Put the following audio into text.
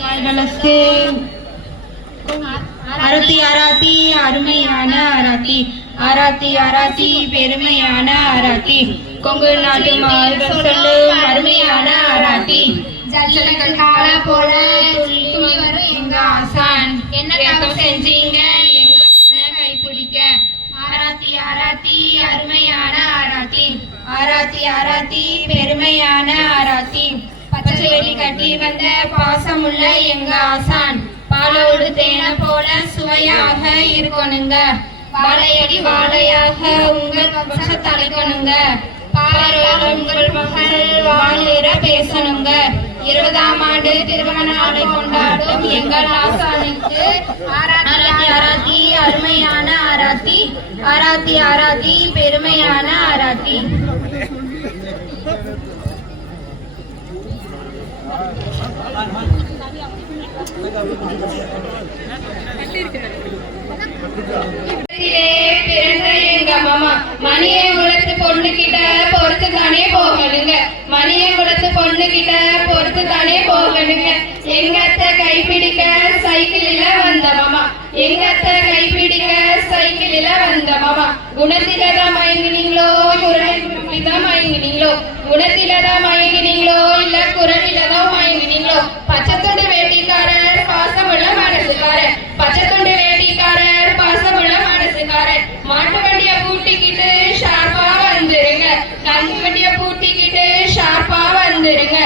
பாடலுக்கு அறுத்தி ஆராத்தி அருமையான ஆராத்தி ஆராத்தி ஆராத்தி பெருமையான ஆராத்தி. கொங்கு நாட்டு மாறுகள் சொல்லும் அருமையான ஆராத்தி. ஜல்ஜலங்கள் கால போல துள்ளி வரும் எங்க ஆசான். என்ன தவம் செஞ்சீங்க? எங்க கைப்பிடிக்க? ஆராத்தி ஆராத்தி அருமையான ஆராத்தி. ஆராத்தி ஆராத்தி பெருமையான ஆராத்தி. பச்சை வேலி கட்டி வந்த பாசமுள்ள எங்க ஆசான்? பாலோடு தேனை போல சுவையாக இருக்கணுங்க. வாழையடி வாழையாக உங்கள் வம்ச தலைக்கணுங்க. பாலரோட உங்கள் மகள் வாழ்நிற பேசணுங்க. இருபதாம் ஆண்டு திருமண நாளை கொண்டாடும் எங்கள் ஆசானுக்கு ஆராத்தி ஆராத்தி அருமையான ஆராத்தி ஆராத்தி ஆராத்தி பெருமையான ஆராத்தி உலகிலே பிறந்த எங்க மாமா மணியை குலத்து பொண்ணு கிட்ட பொறுத்து தானே போகணுங்க. மணியை குலத்து பொண்ணு கிட்ட பொறுத்து தானே போகணுங்க. எங்க அத்தை கைப்பிடிக்க சைக்கிளில வந்த மாமா. எங்க அத்தை கைப்பிடிக்க சைக்கிளில வந்த மாமா. குணத்தில தான் மயங்கினீங்களோ குரலில தான் மயங்கினீங்களோ? குணத்தில தான் மயங்கினீங்களோ இல்ல குரல் பச்சைத்துண்டு வேட்டிக்காரர் பாசமுள்ள மனசுக்காரர். பச்சைத்துண்டு வேட்டிக்காரர் பாசமுள்ள மனசுக்காரர். மாட்டு வண்டிய பூட்டிக்கிட்டு ஷார்ப்பா வந்துருங்க. கந்து வண்டிய பூட்டிக்கிட்டு ஷார்ப்பா வந்துருங்க.